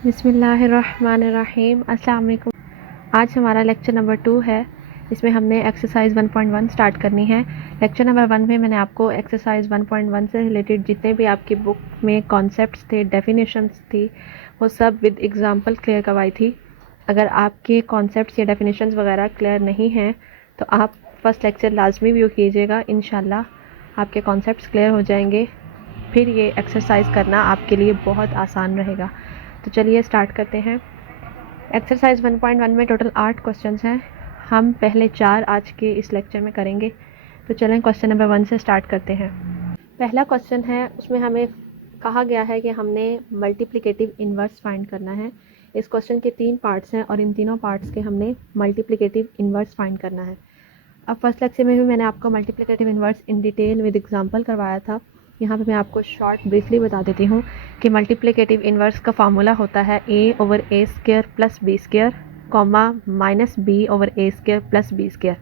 बिस्मिल्लाहिर्रहमानिर्रहीम। अस्सलाम वालेकुम। आज हमारा लेक्चर नंबर 2 है। इसमें हमने एक्सरसाइज 1.1 स्टार्ट करनी है। लेक्चर नंबर 1 में मैंने आपको एक्सरसाइज 1.1 से रिलेटेड जितने भी आपकी बुक में कॉन्सेप्ट्स थे, डेफिनेशंस थी, वो सब विद एग्जांपल क्लियर करवाई थी। अगर आपके कॉन्सेप्ट्स या डेफिनेशंस वगैरह क्लियर नहीं हैं तो आप फर्स्ट लेक्चर लाजमी व्यू कीजिएगा। इंशाल्लाह आपके कॉन्सेप्ट्स क्लियर हो जाएंगे, फिर ये एक्सरसाइज करना आपके लिए बहुत आसान रहेगा। तो चलिए स्टार्ट करते हैं। एक्सरसाइज 1.1 में टोटल 8 क्वेश्चंस हैं। हम पहले 4 आज के इस लेक्चर में करेंगे। तो चलें क्वेश्चन नंबर 1 से स्टार्ट करते हैं। पहला क्वेश्चन है, उसमें हमें कहा गया है कि हमने मल्टीप्लिकेटिव इन्वर्स फाइंड करना है। इस क्वेश्चन के 3 पार्ट्स हैं और इन तीनों पार्ट्स के हमने मल्टीप्लिकेटिव इन्वर्स फाइंड करना है। अब फर्स्ट लेक्चर में भी मैंने आपको multiplicative inverse in detail with example करवाया था। यहाँ पे मैं आपको शॉर्ट ब्रीफली बता देती हूँ कि मल्टीप्लिकेटिव इन्वर्स का फार्मूला होता है a/a² + b² comma -b/a² + b²।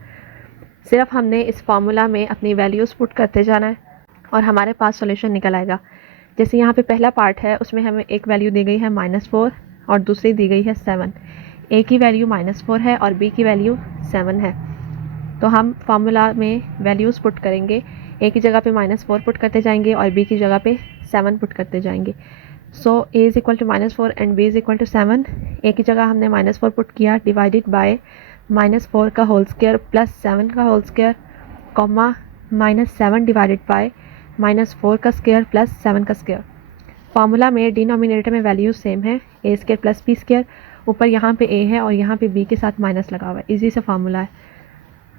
सिर्फ हमने इस फार्मूला में अपनी वैल्यूज़ पुट करते जाना है और हमारे पास सॉल्यूशन निकल आएगा। जैसे यहाँ पे पहला पार्ट है, उसमें हमें एक वैल्यू दी गई है -4 और दूसरी दी गई है 7। a की वैल्यू -4 है और b की वैल्यू 7 है। तो हम फार्मूला में वैल्यूज़ पुट करेंगे। a की जगह पे -4 पुट करते जाएंगे और b की जगह पे 7 पुट करते जाएंगे। So a is equal to -4 and b is equal to 7। a की जगह हमने -4 पुट किया, डिवाइडेड बाय -4 का होल स्क्वायर प्लस 7 का whole square comma -7 divided by -4 का स्क्वायर प्लस 7 का स्क्वायर। फार्मूला में डिनोमिनेटर में वैल्यू सेम है, a² + b²। ऊपर यहाँ पे a है और यहाँ पे b के साथ माइनस लगा हुआ है। इजी सा फार्मूला है।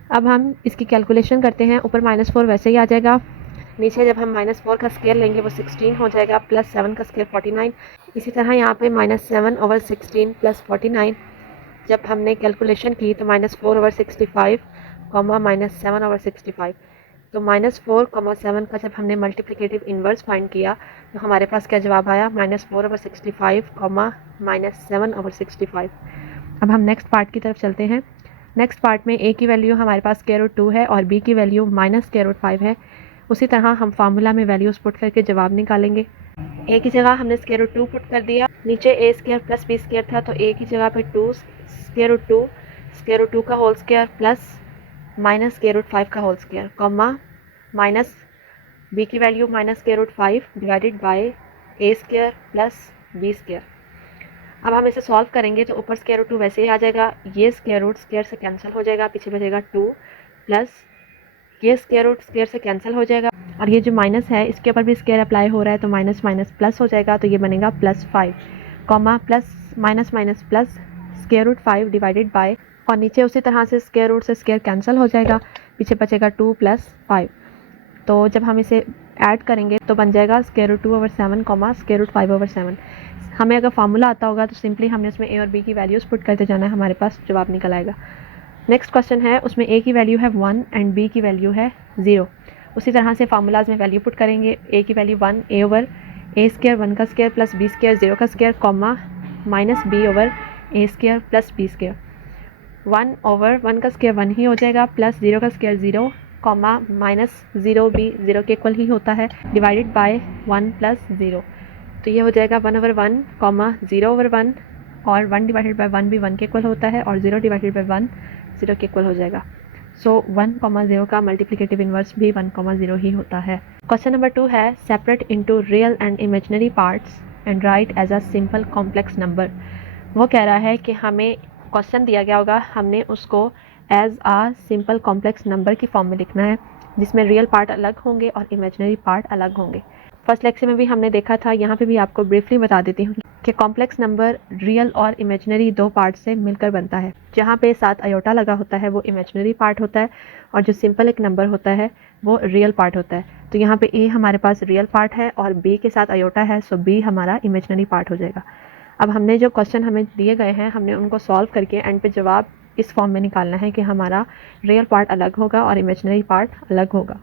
अब हम इसकी कैलकुलेशन करते हैं। ऊपर -4 वैसे ही आ जाएगा, नीचे जब हम -4 का स्क्वायर लेंगे वो 16 हो जाएगा, प्लस 7 का स्क्वायर 49। इसी तरह यहाँ पे -7/16 + 49 जब हमने कैलकुलेशन की तो -4/65 कॉमा -7/65। तो -4, 7 का जब हमने मल्टीप्लिकेटिव इन्वर्स फाइंड किया तो हमारे पास क्या जवाब आया, -4/65 कॉमा -7/65। अब हम नेक्स्ट पार्ट की तरफ चलते हैं। नेक्स्ट पार्ट में a की वैल्यू हमारे पास √2 है और b की वैल्यू -√5 है। उसी तरह हम फार्मूला में वैल्यूज़ पुट करके जवाब निकालेंगे। a की जगह हमने √2 पुट कर दिया, नीचे a² + b² था तो a की जगह पे 2 √2 का होल स्क्वायर प्लस -√5 का whole square comma minus b की value -√5 divided by a² + b²। अब हम इसे सॉल्व करेंगे तो ऊपर √2 वैसे ही आ जाएगा, ये स्क्वायर से कैंसिल हो जाएगा, पीछे बचेगा 2 प्लस ये स्क्वायर से कैंसिल हो जाएगा और ये जो माइनस है इसके ऊपर भी स्क्वायर अप्लाई हो रहा है तो माइनस माइनस प्लस हो जाएगा, तो ये बनेगा +5 comma plus minus minus plus √5 divided bye, और नीचे उसी तरह से स्क्वायर कैंसिल हो जाएगा, पीछे बचेगा 2 + 5। तो जब हम इसे ऐड करेंगे तो बन जाएगा √2/7 कॉमा √5/7। हमें अगर फार्मूला आता होगा तो सिंपली हमने उसमें a और b की वैल्यूज़ पुट करते जाना है, हमारे पास जवाब निकल आएगा। नेक्स्ट क्वेश्चन है, उसमें a की वैल्यू है 1 एंड b की वैल्यू है 0। उसी तरह से फार्मूलाज में वैल्यू पुट करेंगे। a की वैल्यू 1 a/a² 1 का स्क्वायर प्लस b² 0 का square comma -b/a² plus b²। 1/1 का स्क्वायर 1 ही हो जाएगा, प्लस 0 का स्क्वायर 0 कॉमा -0 भी 0 के इक्वल ही होता है, डिवाइडेड बाय 1 + 0। तो ये हो जाएगा 1/1 कॉमा 0/1 और 1 डिवाइडेड बाय 1 भी 1 के इक्वल होता है और 0 डिवाइडेड बाय 1 0 के इक्वल हो जाएगा। सो 1,0 का मल्टीप्लिकेटिव इन्वर्स भी 1,0 ही होता है। क्वेश्चन नंबर 2 है, separate into real and imaginary parts and write as a simple complex number. वो कह रहा है कि हमें क्वेश्चन दिया गया होगा, हमने उसको as a simple complex number की फॉर्म में लिखना है जिसमें रियल पार्ट अलग होंगे और इमेजिनरी पार्ट अलग होंगे। फर्स्ट लेक्चर में भी हमने देखा था, यहाँ पे भी आपको ब्रीफली बता देती हूँ कि कॉम्प्लेक्स नंबर रियल और इमेजिनरी 2 पार्ट से मिलकर बनता है। जहाँ पे साथ आयोटा लगा होता है वो इमेजिनरी पार्ट होता है और जो सिंपल एक नंबर होता है वो रियल पार्ट होता है। तो यहाँ पे a हमारे पास रियल पार्ट है और b के साथ आयोटा है, सो b हमारा इमेजिनरी पार्ट हो जाएगा। अब हमने जो क्वेश्चन हमें दिए गए हैं हमने उनको सॉल्व करके एंड पे जवाब इस फॉर्म में निकालना है कि हमारा रियल पार्ट अलग होगा और इमेजिनरी पार्ट अलग होगा।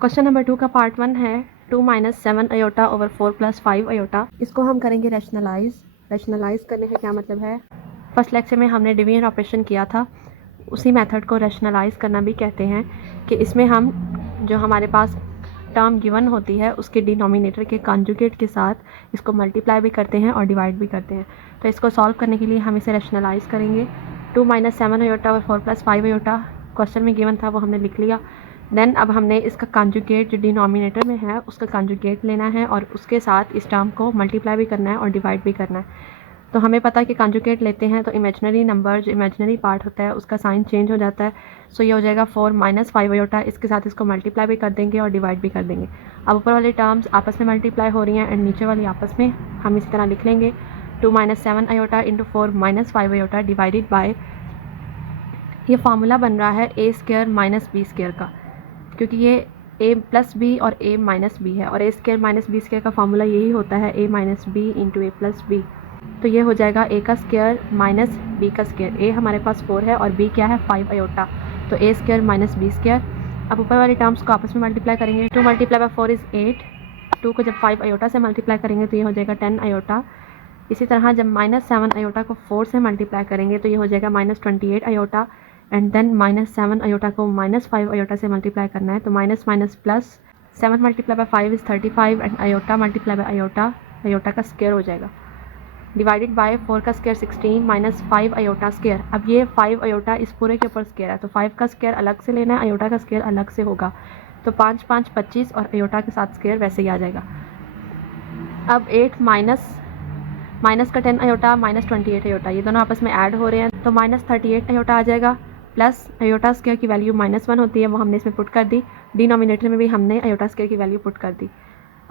क्वेश्चन नंबर 2 का पार्ट 1 है 2 - 7 आयोटा ओवर 4 + 5 आयोटा। इसको हम करेंगे रैशनलाइज करने का क्या मतलब है, फर्स्ट लेक्चर में हमने डिवीजन ऑपरेशन किया था, उसी मेथड को रैशनलाइज करना भी कहते हैं कि इसमें हम जो हमारे पास टर्म गिवन होती है उसके डिनोमिनेटर के कॉन्जुगेट के साथ इसको मल्टीप्लाई भी करते हैं और डिवाइड भी करते हैं। तो इसको सॉल्व करने के लिए हम इसे रैशनलाइज करेंगे। 2 - 7 आयोटा और 4 + 5 आयोटा क्वेश्चन में गिवन था, वो हमने लिख लिया। देन अब हमने इसका कॉन्जुगेट जो डिनोमिनेटर में है उसका कॉन्जुगेट लेना है और उसके साथ इस टर्म को मल्टीप्लाई भी करना है और डिवाइड भी करना है। तो हमें पता है कि कॉन्जुगेट लेते हैं तो इमेजिनरी नंबर जो इमेजिनरी पार्ट होता है उसका साइन चेंज हो जाता है। सो ये हो जाएगा 4 - 5 आयोटा, इसके साथ इसको मल्टीप्लाई भी कर देंगे और डिवाइड भी कर देंगे। अब ऊपर वाली टर्म्स आपस में मल्टीप्लाई हो रही हैं एंड नीचे वाली आपस में, हम इसी तरह लिख लेंगे 2 - 7 iota into 4 - 5 iota divided bye, ये फार्मूला बन रहा है a² - b² का, क्योंकि ये a + b और a - b है और a² - b² का फार्मूला यही होता है a - b into a + b। तो ये हो जाएगा a² माइनस b²। a हमारे पास 4 है और b क्या है 5 आयोटा, तो a² - b²। अब ऊपर वाली टर्म्स को आपस में मल्टीप्लाई करेंगे। 2 × 4 = 8, 2 को जब 5 आयोटा से मल्टीप्लाई करेंगे तो ये हो जाएगा 10 आयोटा। इसी तरह जब -7 आयोटा को 4 से मल्टीप्लाई करेंगे तो ये हो जाएगा -28 आयोटा एंड देन -7 आयोटा को -5 आयोटा से मल्टीप्लाई करना है तो minus plus 7 × 5 = 35 and iota multiply by iota, iota का स्क्वायर हो जाएगा, डिवाइडेड बाय 4 का स्क्वायर 16 - 5 आयोटा स्क्वायर। अब ये 5 आयोटा इस पूरे के ऊपर स्क्वायर है तो 5 का स्क्वायर अलग से लेना है, आयोटा का स्क्वायर अलग से होगा, तो 5 - 5 = 25 और आयोटा के साथ स्क्वायर वैसे ही आ जाएगा। अब 8 माइनस का 10 आयोटा -28 आयोटा, ये दोनों आपस में ऐड हो रहे हैं तो -38 आयोटा आ जाएगा, प्लस आयोटा स्क्वायर की वैल्यू -1 होती है, वो हमने इसमें पुट कर दी। डिनोमिनेटर में भी हमने आयोटा स्क्वायर की वैल्यू पुट कर दी।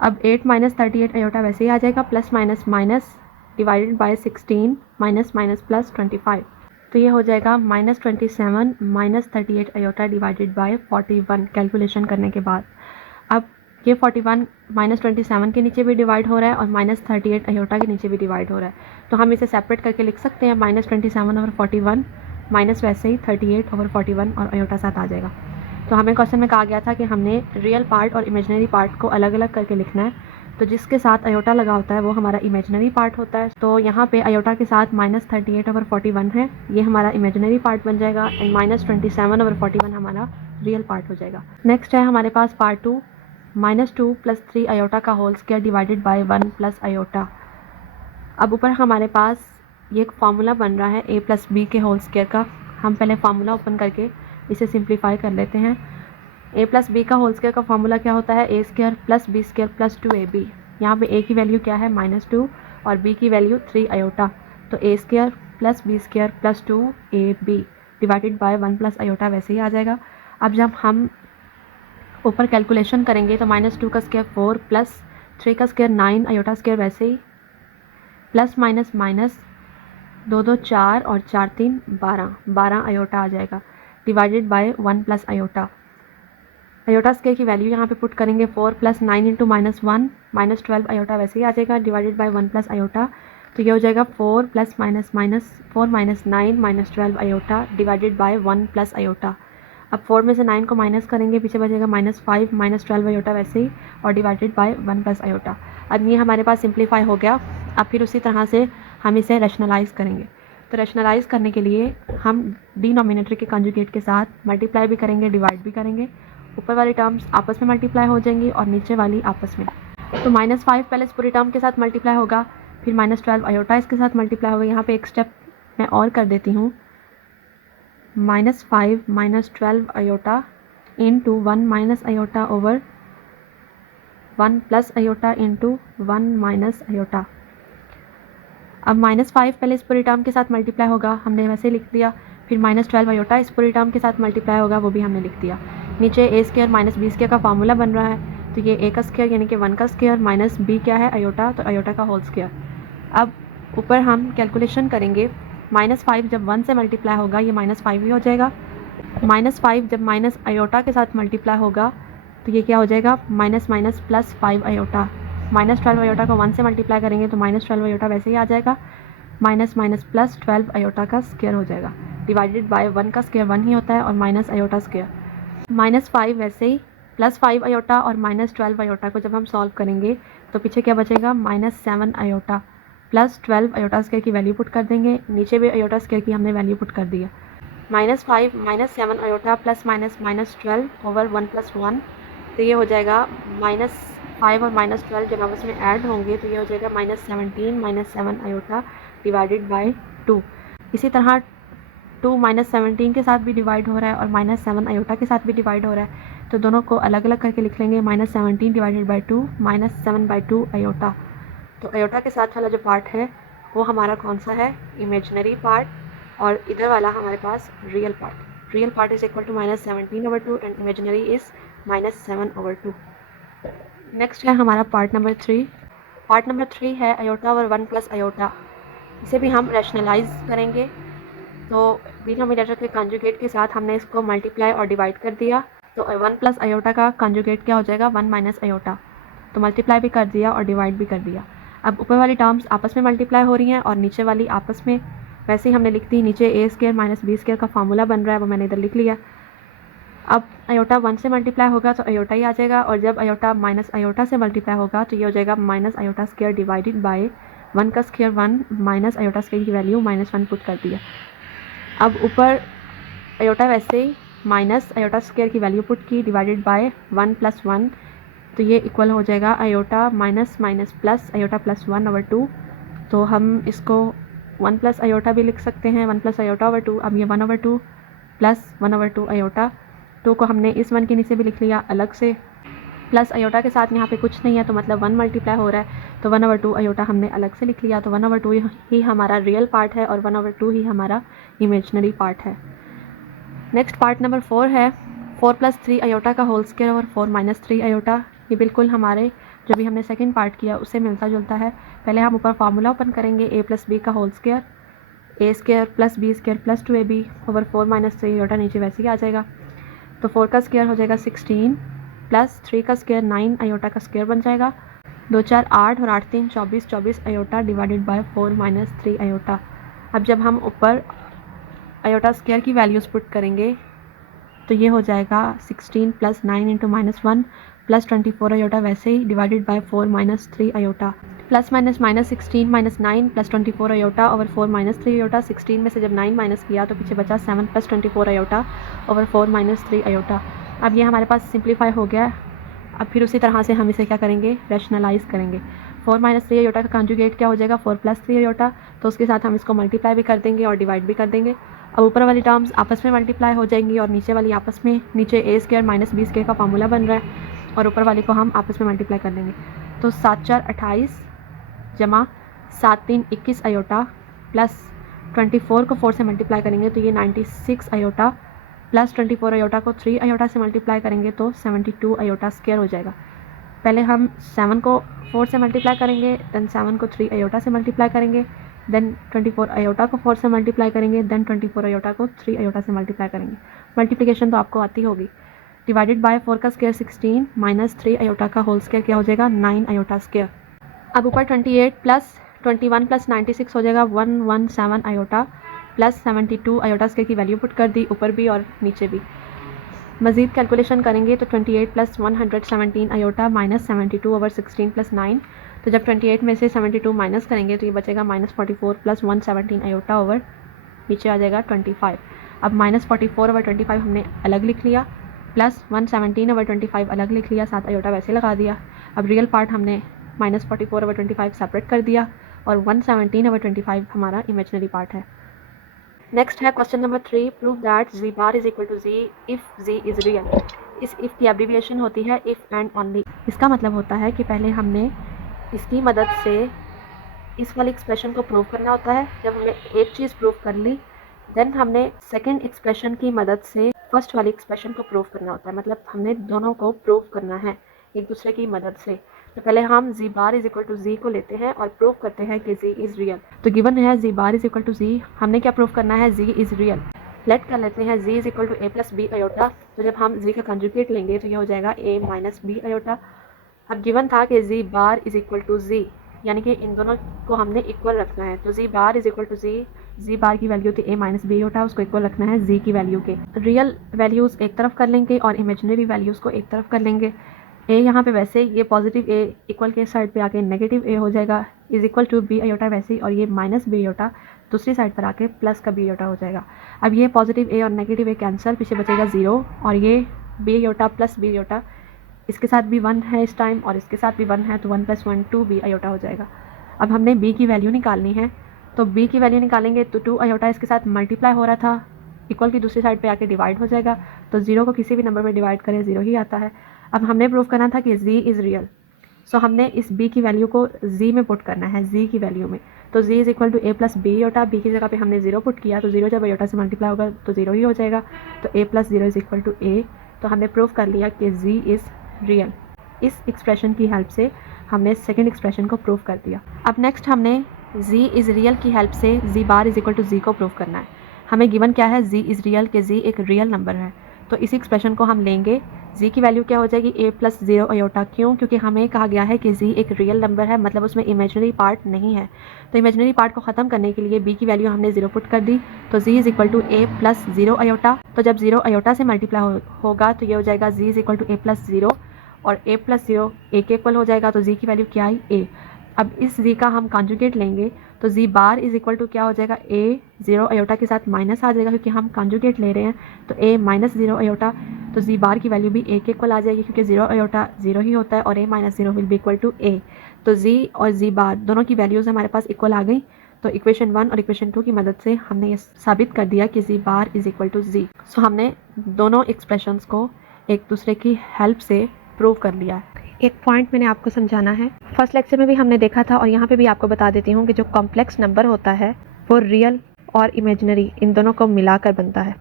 अब 8 - 38 आयोटा वैसे ही आ जाएगा, plus minus divided by 16 minus plus 25, तो ये हो जाएगा -27 - 38 आयोटा डिवाइडेड बाय 41 कैलकुलेशन करने के बाद। अब ये 41 -27 के नीचे भी डिवाइड हो रहा है और -38 आयोटा के नीचे भी डिवाइड हो रहा है, तो हम इसे सेपरेट करके लिख सकते हैं -27/41 माइनस वैसे ही 38/41 और आयोटा साथ आ जाएगा। तो हमें क्वेश्चन में कहा गया था कि हमने रियल पार्ट और इमेजिनरी पार्ट को अलग अलग करके लिखना है, तो जिसके साथ आयोटा लगा होता है वो हमारा इमेजिनरी पार्ट होता है। तो यहाँ पे आयोटा के साथ -38/41 है, ये हमारा इमेजिनरी पार्ट बन जाएगा एंड -27/41 हमारा रियल पार्ट हो जाएगा। नेक्स्ट है हमारे पास पार्ट 2, -2 + 3 आयोटा का whole square divided by 1 + iota. अब ऊपर हमारे पास ये एक फार्मूला बन रहा है a + b के होल स्क्वायर का, हम पहले फार्मूला ओपन करके इसे सिंप्लीफाई कर लेते हैं। a + b का होल स्क्वायर का फार्मूला क्या होता है, a² + b² + 2ab। यहाँ पे a की वैल्यू क्या है -2 और b की वैल्यू 3 आयोटा, तो a² + b² + 2ab divided by 1 + iota वैसे ही आ जाएगा। अब जब हम ऊपर कैलकुलेशन करेंगे तो -2 का स्क्वायर 4 प्लस 3 का स्क्वायर 9 आयोटा स्क्वायर वैसे ही, प्लस माइनस 2 2 4 और 4 3 12 आयोटा आ जाएगा, divided by 1 + iota. Iota square की वैल्यू यहाँ पे पुट करेंगे 4 + 9 × -1 -12 आयोटा वैसे ही आ जाएगा, डिवाइडेड बाय 1 + आयोटा, तो ये हो जाएगा 4 + -4 - 9 - 12 आयोटा डिवाइडेड बाय 1 + आयोटा। अब 4 में से 9 को माइनस करेंगे, पीछे बचेगा -5 - 12 आयोटा वैसे ही और डिवाइडेड बाय 1 + आयोटा। अब ये हमारे पास सिंप्लीफाई हो गया। अब फिर उसी तरह से हम इसे रैशनलाइज़ करेंगे, तो रैशनलाइज़ करने के लिए हम डिनोमिनेटर के कॉन्जुगेट के साथ मल्टीप्लाई भी करेंगे, डिवाइड भी करेंगे। ऊपर वाली टर्म्स आपस में मल्टीप्लाई हो जाएंगी और नीचे वाली आपस में। तो -5 पहले इस पूरी टर्म के साथ मल्टीप्लाई होगा, फिर -12 आयोटा इसके साथ मल्टीप्लाई होगा। यहाँ पे एक स्टेप मैं और कर देती हूँ, -5 - 12 iota into 1 - iota over 1 + iota into 1 - iota. अब -5 पहले इस पूरी टर्म के साथ मल्टीप्लाई होगा, हमने वैसे लिख दिया, फिर -12 आयोटा इस पूरी टर्म के साथ मल्टीप्लाई होगा, वो भी हमने लिख दिया। नीचे a² - b² का फार्मूला बन रहा है, तो ये a का स्क्वायर यानी कि 1 का स्क्वायर माइनस b क्या है आयोटा, तो आयोटा का होल स्क्वायर। अब ऊपर हम कैलकुलेशन करेंगे, -5 जब 1 से मल्टीप्लाई होगा ये -5 ही हो जाएगा, -5 जब माइनस आयोटा के साथ मल्टीप्लाई होगा तो ये क्या हो जाएगा +5 आयोटा। -12 आयोटा को 1 से मल्टीप्लाई करेंगे तो -12 आयोटा वैसे ही आ जाएगा, +12 आयोटा का स्क्वायर हो जाएगा, डिवाइडेड बाय 1 का स्क्वायर 1 ही होता है और माइनस आयोटा स्क्वायर। -5 वैसे ही, +5 आयोटा और -12 आयोटा को जब हम सॉल्व करेंगे तो पीछे क्या बचेगा -7 आयोटा, +12 आयोटा स्क्वायर की वैल्यू पुट कर देंगे, नीचे भी आयोटा स्क्वायर की हमने वैल्यू पुट कर दिया। -5 - 7 आयोटा प्लस -12 ओवर 1 + 1 तो ये हो जाएगा -5 और -12 जब आपस में ऐड होंगे तो ये हो जाएगा -17 -7 आयोटा डिवाइडेड बाय 2। इसी तरह 2 -17 के साथ भी डिवाइड हो रहा है और -7 आयोटा के साथ भी डिवाइड हो रहा है, तो दोनों को अलग अलग करके लिख लेंगे। -17 डिवाइडेड बाय 2 -7/2 आयोटा। तो आयोटा के साथ वाला जो पार्ट है वो हमारा कौन सा है, इमेजिनरी पार्ट, और इधर वाला हमारे पास real part. Real part is equal to -17/2 and imaginary is -7/2। Next है हमारा पार्ट नंबर 3। पार्ट नंबर 3 है आयोटा ओवर 1 प्लस आयोटा। इसे भी हम रैशनलाइज करेंगे। तो डिनोमिनेटर के कंजुगेट के साथ हमने इसको मल्टीप्लाई और डिवाइड कर दिया, तो 1 प्लस आयोटा का कंजुगेट क्या हो जाएगा, 1 माइनस आयोटा। तो मल्टीप्लाई भी कर दिया और डिवाइड भी कर दिया। अब ऊपर वाली टर्म्स आपस में मल्टीप्लाई हो रही हैं और नीचे वाली आपस में, वैसे ही हमने लिख दी। नीचे a² माइनस b² का फार्मूला बन रहा है, वो मैंने इधर लिख लिया। अब आयोटा 1 से मल्टीप्लाई होगा तो आयोटा ही आ जाएगा, और जब आयोटा माइनस आयोटा से मल्टीप्लाई होगा तो ये हो जाएगा minus iota square divided by 1 का स्क्वायर 1 माइनस आयोटा स्क्वायर की वैल्यू -1 पुट कर दिया। अब ऊपर आयोटा वैसे ही माइनस आयोटा स्क्वायर की वैल्यू पुट की डिवाइडेड बाय 1 + 1, तो ये इक्वल हो जाएगा iota minus minus plus iota + 1/2। तो हम इसको 1 प्लस आयोटा भी लिख सकते हैं, 1 प्लस आयोटा ओवर 2। अब ये 1/2 प्लस 1/2 आयोटा, 2 को हमने इस 1 के नीचे भी लिख लिया अलग से, प्लस आयोटा के साथ यहाँ पे कुछ नहीं है तो मतलब 1 मल्टीप्लाई हो रहा है, तो 1/2 आयोटा हमने अलग से लिख लिया। तो 1/2 ही हमारा रियल पार्ट है और 1/2 ही हमारा इमेजिनरी पार्ट है। नेक्स्ट पार्ट नंबर 4 है 4 + 3 आयोटा का होल स्क्वायर और 4 - 3 आयोटा। ये बिल्कुल हमारे जो भी हमने सेकंड पार्ट किया उससे मिलता जुलता है। पहले हम ऊपर फार्मूला ओपन करेंगे, a + b का whole square, a² + b² + 2ab over 4 - 3 iota, नीचे वैसे ही आ जाएगा। तो 4 का स्क्वायर हो जाएगा 16 प्लस 3 का स्क्वायर 9 आयोटा का स्क्वायर बन जाएगा। 2 4 8 और 8 3 24 24 आयोटा डिवाइडेड बाय 4 - 3 आयोटा। अब जब हम ऊपर आयोटा स्क्वायर की वैल्यूज़ पुट करेंगे तो ये हो जाएगा 16 + 9 × -1 प्लस 24 आयोटा, वैसे ही divided by 4 - 3 iota. Plus minus -16 - 9 plus 24 iota over 4 - 3 iota. 16 में से जब 9 माइनस किया तो पीछे बचा 7 + 24 आयोटा ओवर 4 - 3 आयोटा। अब ये हमारे पास सिंप्लीफाई हो गया। अब फिर उसी तरह से हम इसे क्या करेंगे, रैशनलाइज करेंगे। 4 - 3 आयोटा का कंजुगेट क्या हो जाएगा, 4 + 3 आयोटा। तो उसके साथ हम इसको मल्टीप्लाई भी कर देंगे और डिवाइड भी कर देंगे। अब ऊपर वाली टर्म्स आपस में मल्टीप्लाई हो जाएंगी और नीचे वाली आपस में, नीचे a² - b² का फार्मूला बन रहा है और ऊपर वाली को हम आपस में मल्टीप्लाई कर देंगे। तो 7 4 28 जमा 7 3 21 आयोटा प्लस 24 को 4 से मल्टीप्लाई करेंगे तो ये 96 आयोटा, प्लस 24 आयोटा को 3 आयोटा से मल्टीप्लाई करेंगे तो 72 आयोटा स्क्वायर हो जाएगा। पहले हम 7 को 4 से मल्टीप्लाई करेंगे, देन 7 को 3 आयोटा से मल्टीप्लाई करेंगे, देन 24 आयोटा को 4 से मल्टीप्लाई करेंगे, देन 24 आयोटा को 3 आयोटा से मल्टीप्लाई करेंगे। मल्टीप्लिकेशन तो आपको आती होगी। डिवाइडेड बाय 4 का स्क्वायर 16 माइनस 3 आयोटा का होल स्क्वायर क्या हो जाएगा, 9 आयोटा स्क्वायर। अब ऊपर 28 प्लस 21 प्लस 96 हो जाएगा 117 आयोटा प्लस 72 आयोटा स्क्वायर की वैल्यू पुट कर दी ऊपर भी और नीचे भी। मज़ीद कैलकुलेशन करेंगे तो 28 plus 117 iota minus 72 over 16 plus 9। तो जब 28 में से 72 माइनस करेंगे तो ये बचेगा -44 प्लस 117 आयोटा ओवर नीचे आ जाएगा 25। अब -44 ओवर 25 हमने अलग लिख लिया, प्लस 117 ओवर 25 अलग लिख लिया, साथ आयोटा वैसे लगा दिया। अब रियल पार्ट हमने -44 ओवर 25 सेपरेट कर दिया और 117 ओवर 25 हमारा इमेजिनरी पार्ट है। नेक्स्ट है question number 3, prove that z bar is equal to z if z is real. इस इफ़ की एब्रीविएशन होती है इफ़ एंड ओनली। इसका मतलब होता है कि पहले हमने इसकी मदद से इस वाली एक्सप्रेशन को प्रूव करना होता है। जब हमने एक चीज़ प्रूव कर ली, देन हमने सेकेंड एक्सप्रेशन की मदद से फर्स्ट वाली एक्सप्रेशन को प्रूव करना होता है। मतलब हमने दोनों को प्रूव करना है एक दूसरे की मदद से। तो पहले हम z bar is equal to z को लेते हैं और प्रूव करते हैं कि z इज़ रियल। तो गिवन है z bar is equal to z, हमने क्या प्रूव करना है, z इज़ रियल। लेट कर लेते हैं z is equal to a plus b iota. तो जब हम z का कंजुगेट लेंगे तो ये हो जाएगा a माइनस b आयोटा। अब गिवन था कि z bar is equal to z, यानी कि इन दोनों को हमने इक्वल रखना है। तो z bar is equal to z bar की वैल्यू थी a माइनस b आयोटा, उसको इक्वल रखना है z की वैल्यू के। रियल वैल्यूज़ एक तरफ कर लेंगे और इमेजिनरी वैल्यूज़ को एक तरफ कर लेंगे। a यहाँ पे वैसे ये पॉजिटिव a इक्वल के साइड पे आके नेगेटिव a हो जाएगा, is equal to b iota वैसे ही, और ये माइनस b आयोटा दूसरी साइड पर आके प्लस का b आयोटा हो जाएगा। अब ये पॉजिटिव a और नेगेटिव a कैंसिल, पीछे बचेगा 0, और ये b iota plus b iota इसके साथ भी 1 है इस टाइम और इसके साथ भी 1 है, तो 1 + 1 2 b आयोटा हो जाएगा। अब हमने b की वैल्यू निकालनी है, तो b की वैल्यू निकालेंगे तो 2 आयोटा इसके साथ मल्टीप्लाई हो रहा था, इक्वल की दूसरी साइड पे आके डिवाइड हो जाएगा, तो 0 को किसी भी नंबर में डिवाइड करें 0 ही आता है। अब हमने प्रूव करना था कि z इज़ रियल, सो हमने इस b की वैल्यू को z में पुट करना है, z की वैल्यू में। तो z is equal to a plus b iota, b की जगह पे हमने 0 पुट किया, तो 0 जब आयोटा से मल्टीप्लाई होगा तो 0 ही हो जाएगा, तो a plus 0 is equal to a। तो हमने प्रूव कर लिया कि z इज़ रियल। इस एक्सप्रेशन की हेल्प से हमने सेकेंड एक्सप्रेशन को प्रूव कर दिया। अब नेक्स्ट हमने z इज़ रियल की हेल्प से z bar is equal to z को प्रूव करना है। हमें गिवन क्या है, z इज़ रियल के z एक रियल नंबर है, तो इस एक्सप्रेशन को हम लेंगे। z की वैल्यू क्या हो जाएगी, a प्लस 0 आयोटा। क्यों? क्योंकि हमें कहा गया है कि z एक रियल नंबर है, मतलब उसमें इमेजिनरी पार्ट नहीं है। तो इमेजिनरी पार्ट को ख़त्म करने के लिए b की वैल्यू हमने 0 पुट कर दी, तो z is equal to a plus 0 iota. तो जब 0 आयोटा से मल्टीप्लाई होगा तो ये हो जाएगा z is equal to a plus 0, और a प्लस 0 a के इक्वल हो जाएगा, तो z की वैल्यू क्या आई, a। अब इस z का हम कॉन्जुगेट लेंगे, तो z bar is equal to क्या हो जाएगा, a 0 आयोटा के साथ माइनस आ जाएगा क्योंकि हम कॉन्जुगेट ले रहे हैं, तो a माइनस 0 आयोटा, तो z बार की वैल्यू भी a के इक्वल आ जाएगी क्योंकि 0 आयोटा 0 ही होता है, और a minus 0 will be equal to a। तो z और z बार दोनों की वैल्यूज़ हमारे पास इक्वल आ गई। तो इक्वेशन 1 और इक्वेशन 2 की मदद से हमने ये साबित कर दिया कि z bar is equal to z। So हमने दोनों एक्सप्रेशंस को एक दूसरे की हेल्प से प्रूव कर लिया। एक पॉइंट मैंने आपको समझाना है, फर्स्ट लेक्चर में भी हमने देखा था और यहाँ पे भी आपको बता देती हूँ कि जो कॉम्प्लेक्स नंबर होता है वो रियल और इमेजिनरी इन दोनों को मिलाकर बनता है।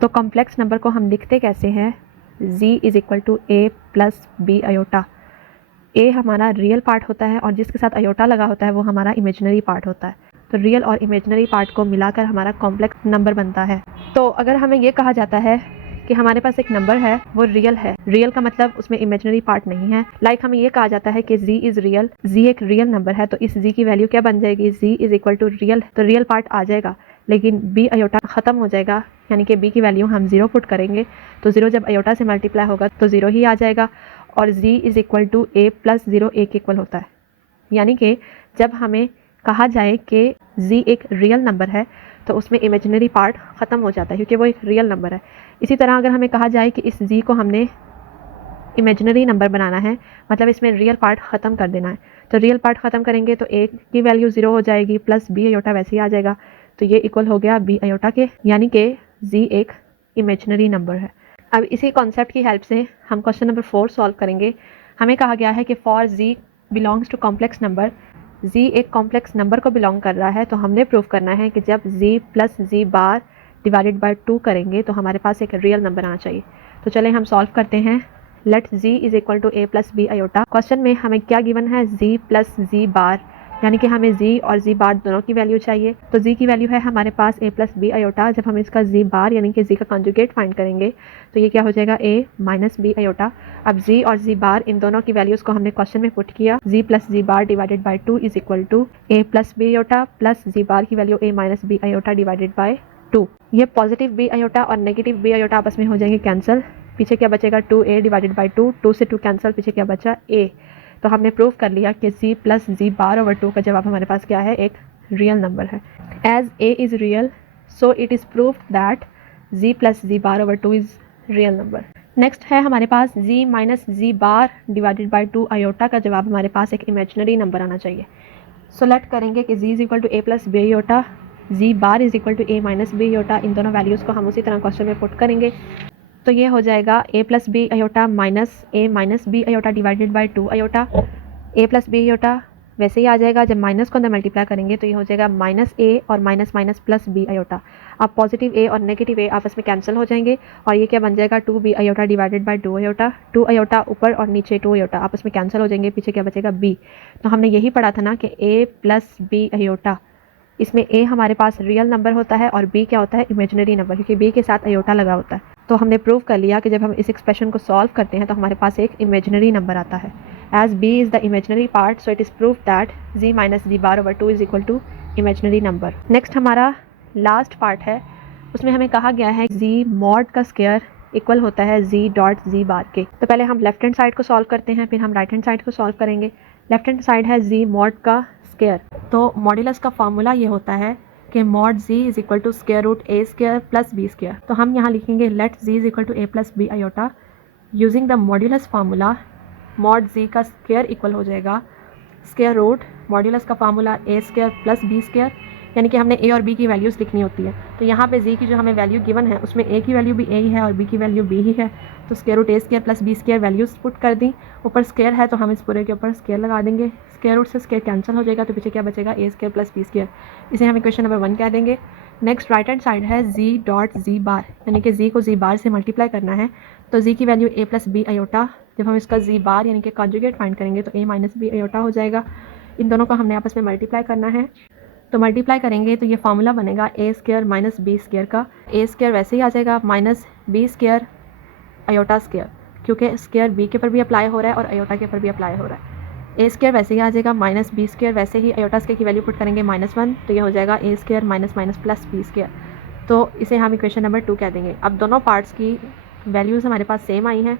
तो कॉम्प्लेक्स नंबर को हम लिखते कैसे हैं, z is equal to a plus b iota. a हमारा रियल पार्ट होता है और जिसके साथ आयोटा लगा होता है वो हमारा इमेजिनरी पार्ट होता है। तो रियल और इमेजिनरी पार्ट को मिलाकर हमारा कॉम्प्लेक्स नंबर बनता है। तो अगर हमें ये कहा जाता है कि हमारे पास एक नंबर है वो रियल है, रियल का मतलब उसमें इमेजिनरी पार्ट नहीं है, लाइक हमें ये कहा जाता है कि z इज़ रियल, z एक रियल नंबर है, तो इस z की वैल्यू क्या बन जाएगी, z is equal to real, तो रियल पार्ट आ जाएगा, लेकिन b आयोटा ख़त्म हो जाएगा, यानी कि b की वैल्यू हम 0 पुट करेंगे, तो 0 जब आयोटा से मल्टीप्लाई होगा तो 0 ही आ जाएगा, और z is equal to a plus 0 a के इक्वल होता है। यानी कि जब हमें कहा जाए कि z एक रियल नंबर है तो उसमें इमेजिनरी पार्ट ख़त्म हो जाता है क्योंकि वो एक रियल नंबर है। इसी तरह अगर हमें कहा जाए कि इस z को हमने इमेजिनरी नंबर बनाना है, मतलब इसमें रियल पार्ट ख़त्म कर देना है, तो रियल पार्ट ख़त्म करेंगे तो a की वैल्यू 0 हो जाएगी प्लस b आयोटा वैसे ही आ जाएगा, तो ये इक्वल हो गया b आयोटा के, यानी कि z एक इमेजिनरी नंबर है। अब इसी कॉन्सेप्ट की हेल्प से हम क्वेश्चन नंबर 4 सॉल्व करेंगे। हमें कहा गया है कि for z belongs to complex number, z एक कॉम्प्लेक्स नंबर को बिलोंग कर रहा है, तो हमने प्रूव करना है कि जब z plus z bar divided by 2 करेंगे तो हमारे पास एक रियल नंबर आना चाहिए। तो चलें हम सॉल्व करते हैं। Let z is equal to a plus b iota. Question में हमें क्या गिवन है, z प्लस z बार, यानी कि हमें z और z बार दोनों की वैल्यू चाहिए। तो z की वैल्यू है हमारे पास a प्लस b आयोटा, जब हम इसका z बार यानी कि z का कॉन्जुगेट फाइंड करेंगे तो ये क्या हो जाएगा, a माइनस b आयोटा। अब z और z बार इन दोनों की वैल्यूज़ को हमने क्वेश्चन में पुट किया, z plus z bar divided by 2 is equal to a plus b iota plus z bar की value a minus b iota divided by 2। ये पॉजिटिव b आयोटा और नेगेटिव b आयोटा आपस में हो जाएंगे cancel, पीछे क्या बचेगा 2a डिवाइडेड बाय 2, 2 से 2 कैंसिल, पीछे क्या बचा a। तो हमने प्रूव कर लिया कि z plus z bar over 2 का जवाब हमारे पास क्या है, एक रियल नंबर है। As a is real so it is proved that z plus z bar over 2 is real number. Next है हमारे पास z minus z bar divided by 2 iota का जवाब हमारे पास एक इमेजिनरी नंबर आना चाहिए। सो लेट करेंगे कि z is equal to a plus b iota, z bar is equal to a minus b iota, इन दोनों वैल्यूज़ को हम उसी तरह क्वेश्चन में पुट करेंगे, तो ये हो जाएगा a plus b iota minus a minus b iota divided by 2 iota. a plus b iota वैसे ही आ जाएगा, जब माइनस को अंदर मल्टीप्लाई करेंगे तो ये हो जाएगा माइनस a और minus minus plus b iota. अब पॉजिटिव a और नेगेटिव a आपस में कैंसिल हो जाएंगे और ये क्या बन जाएगा, 2b iota divided by 2 iota. 2 iota ऊपर और नीचे 2 आयोटा आपस में कैंसिल हो जाएंगे, पीछे क्या बचेगा b। तो हमने यही पढ़ा था ना कि a प्लस b आयोटा, इसमें a हमारे पास रियल नंबर होता है और b क्या होता है, इमेजिनरी नंबर, क्योंकि b के साथ आयोटा लगा होता है। तो हमने प्रूव कर लिया कि जब हम इस एक्सप्रेशन को सॉल्व करते हैं तो हमारे पास एक इमेजिनरी नंबर आता है। As b is the imaginary part so it is prove that z minus z bar over 2 is equal to imaginary number. Next हमारा लास्ट पार्ट है, उसमें हमें कहा गया है z मॉड का स्क्वायर इक्वल होता है z डॉट z बार के। तो पहले हम लेफ्ट हैंड साइड को सॉल्व करते हैं, फिर हम राइट हैंड साइड को सॉल्व करेंगे। लेफ्ट हैंड साइड है z मॉड का स्क्वायर, तो मॉड्यूलस का फार्मूला ये होता है कि mod z is equal to square root a square plus b square. तो हम यहाँ लिखेंगे let z is equal to a plus b iota, using the modulus formula mod z का स्क्वायर इक्वल हो जाएगा स्क्वायर रूट मॉड्यूलस का formula ए square plus b square, यानी कि हमने ए और बी की वैल्यूज़ लिखनी होती है। तो यहाँ पे जी की जो हमें वैल्यू गिवन है उसमें ए की वैल्यू भी ए ही है और बी की वैल्यू बी ही है, तो square root a square plus b square values put कर दी। ऊपर स्क्वायर है तो हम इस पूरे के ऊपर स्क्वायर लगा देंगे, स्क्वायर रूट से स्क्वायर कैंसिल हो जाएगा तो पीछे क्या बचेगा ए स्क्वायर प्लस बी स्क्वायर। इसे हम इक्वेशन नंबर 1 कह देंगे। नेक्स्ट राइट हैंड साइड है जी डॉट जी बार, यानी कि जी को जी बार से मल्टीप्लाई करना है। तो जी की वैल्यू ए प्लस बी अयोटा, जब हम इसका जी बार यानी कि कॉन्जुगेट फाइंड करेंगे तो ए माइनस बी अयोटा हो जाएगा। इन दोनों को हमने आपस में मल्टीप्लाई करना है, तो मल्टीप्लाई करेंगे तो ये फार्मूला बनेगा a square minus b square का। ए स्क्वायर वैसे ही आ जाएगा minus b square iota square, क्योंकि स्क्वायर बी के ऊपर भी अप्लाई हो रहा है और अयोटा के ऊपर भी अप्लाई हो रहा है। ए स्क्वायर वैसे ही आ जाएगा माइनस बी स्क्वायर, वैसे ही अयोटा स्क्वायर की वैल्यू पुट करेंगे -1, तो ये हो जाएगा a square minus minus plus b square. तो इसे हम इक्वेशन नंबर 2 कह देंगे। अब दोनों पार्ट्स की वैल्यूज़ हमारे पास सेम आई हैं।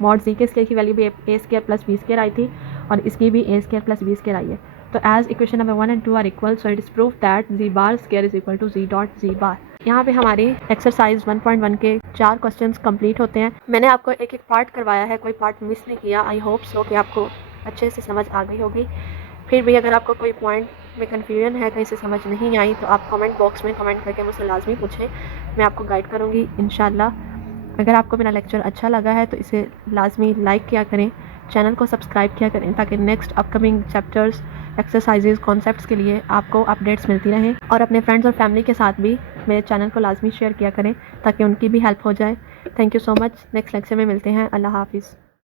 मॉड जी के स्क्वायर की वैल्यू भी a square plus b square आई थी और इसकी भी a square plus b square आई है। तो as equation number 1 and 2 are equal, so it is proof that z bar square is equal to z dot z bar. यहाँ पे हमारी एक्सरसाइज 1.1 के 4 क्वेश्चंस कंप्लीट होते हैं। मैंने आपको एक एक पार्ट करवाया है, कोई पार्ट मिस नहीं किया। आई होप सो कि आपको अच्छे से समझ आ गई होगी। फिर भी अगर आपको कोई पॉइंट में कन्फ्यूजन है, कहीं से समझ नहीं आई, तो आप कमेंट बॉक्स में कमेंट करके मुझसे लाजमी पूछें, मैं आपको गाइड करूँगी इंशाल्लाह। अगर आपको मेरा लेक्चर अच्छा लगा है तो इसे लाजमी लाइक किया करें, चैनल को सब्सक्राइब किया करें, ताकि next upcoming chapters exercises concepts के लिए आपको अपडेट्स मिलती रहें। और अपने फ्रेंड्स और फैमिली के साथ भी मेरे चैनल को लाजमी शेयर किया करें ताकि उनकी भी हेल्प हो जाए। Thank you so much. Next lecture में मिलते हैं। अल्लाह हाफिज़।